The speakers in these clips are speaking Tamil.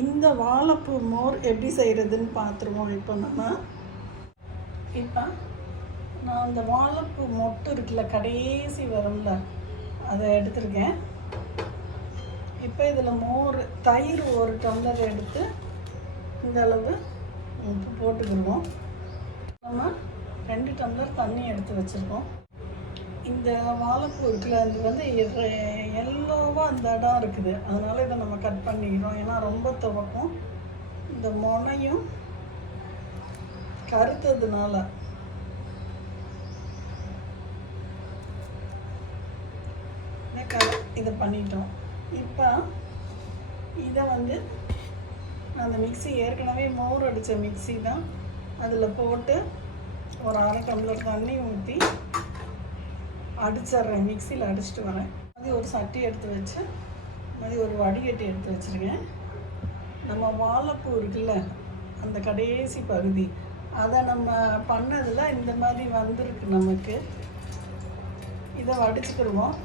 இந்த வாழைப்பூ மோர் எப்படி செய்கிறதுன்னு பார்த்துருவோம். இப்போ நான் அந்த வாழைப்பூ மொட்டு இருக்குல்ல, கடைசி வரும்ல, அதை எடுத்துருக்கேன். இப்போ இதில் மோர் தயிர் 1 டம்ளர் எடுத்து இந்த அளவு உப்பு போட்டுக்கிடுவோம். நம்ம 2 டம்ளர் தண்ணி எடுத்து வச்சுருக்கோம். இந்த வாழைப்பூ இருக்குல்ல, அது வந்து எல்லோவாக அந்த இடம் இருக்குது, அதனால் இதை நம்ம கட் பண்ணிக்கிறோம். ஏன்னா ரொம்ப துவக்கும், இந்த முனையும் கருத்ததுனால. இதை பண்ணிட்டோம். இப்போ இதை வந்து அந்த மிக்ஸி, ஏற்கனவே மோர் அடித்த மிக்ஸி தான், அதில் போட்டு ஒரு 1/2 டம்ளர் தண்ணி ஊற்றி அடிச்சிட்றேன். மிக்சியில் அடிச்சுட்டு வரேன். அது ஒரு சட்டி எடுத்து வச்சு, அது ஒரு வடிகட்டி எடுத்து வச்சுருக்கேன். நம்ம வாழைப்பூ இருக்குல்ல, அந்த கடைசி பகுதி, அதை நம்ம பண்ணதில் இந்த மாதிரி வந்திருக்கு நமக்கு. இதை வடிச்சுக்கிடுவோம்.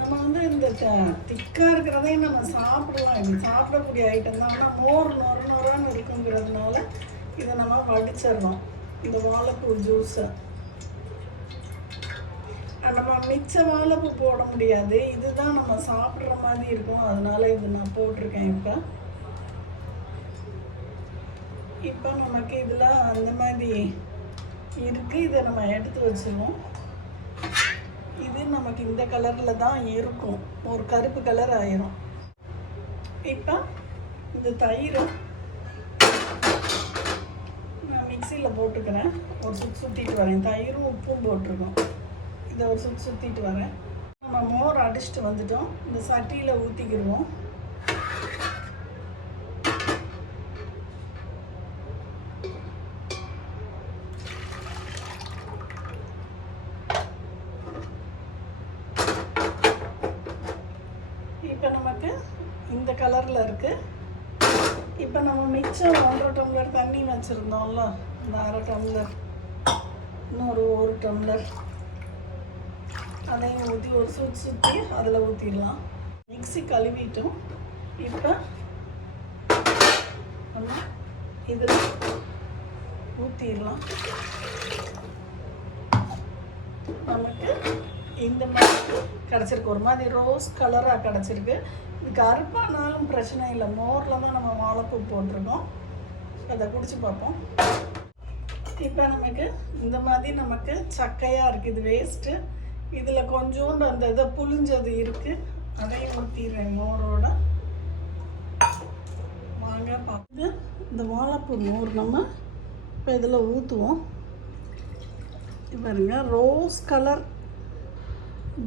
நம்ம வந்து இந்த திக்காக இருக்கிறதையும் நம்ம சாப்பிடலாம், இப்படி சாப்பிடக்கூடிய ஐட்டம் தான். ஆனால் மோர் நொறான்னு இருக்குங்கிறதுனால இதை நம்ம வடிச்சிடறோம். இந்த வாழைப்பூ ஜூஸை நம்ம மிச்ச வாழைப்பூ போட முடியாது, இதுதான் நம்ம சாப்பிட்ற மாதிரி இருக்கும், அதனால இது நான் போட்டிருக்கேன். இப்போ நமக்கு இதில் அந்த மாதிரி இருக்குது. இதை நம்ம எடுத்து வச்சுருவோம். இது நமக்கு இந்த கலரில் தான் இருக்கும், ஒரு கருப்பு கலர் ஆயிரும். இப்போ இந்த தயிரை நான் மிக்சியில் போட்டுக்கிறேன். ஒரு சுற்றிட்டு வரேன். தயிரும் உப்பும் போட்டிருக்கோம். இதை ஒரு சுற்றிட்டு வரேன். நம்ம மோர் அடிச்சுட்டு வந்துட்டோம். இந்த சட்டியில் ஊற்றிக்கிடுவோம். இப்போ நமக்கு இந்த கலரில் இருக்குது. இப்போ நம்ம மிச்சம் 1/2 டம்ளர் தண்ணி வச்சுருந்தோம்ல, இந்த 1/2 டம்ளர், இன்னொரு 1 டம்ளர், அதையும் ஊற்றி ஒரு சுற்றி அதில் ஊற்றிடலாம். மிக்ஸி கழுவிட்டோம். இப்போ நம்ம இதில் ஊற்றிடலாம். நமக்கு இந்த மாதிரி கிடச்சிருக்கு, ஒரு மாதிரி ரோஸ் கலராக கிடச்சிருக்கு. இது கருப்பானாலும் பிரச்சனை இல்லை, மோரில் தான் நம்ம வாழைப்பூ போட்டிருக்கோம். அதை குடிச்சு பார்ப்போம். இப்போ நமக்கு இந்த மாதிரி நமக்கு சக்கையாக இருக்குது, இது வேஸ்ட்டு. இதில் கொஞ்சோண்டு அந்த இதை புளிஞ்சது இருக்குது, அதையும் ஊற்றிடுறேன் மோரோட. வாங்க பார்த்து இந்த வாழைப்பூ மோர் நம்ம இப்போ இதில் ஊற்றுவோம். பாருங்க, ரோஸ் கலர்,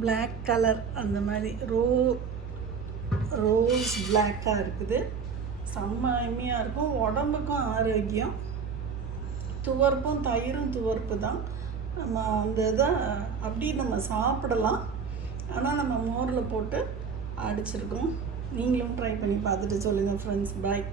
பிளாக் கலர், அந்த மாதிரி ரோஸ் பிளாக்காக இருக்குது. செம்ம அருமையாக இருக்கும், உடம்புக்கும் ஆரோக்கியம். துவர்ப்பும் தயிரும் துவர்ப்பு தான். நம்ம அந்த இதை அப்படி நம்ம சாப்பிடலாம், ஆனால் நம்ம மோரில் போட்டு அடிச்சிருக்கோம். நீங்களும் ட்ரை பண்ணி பார்த்துட்டு சொல்லுங்கள் ஃப்ரெண்ட்ஸ். பாய்.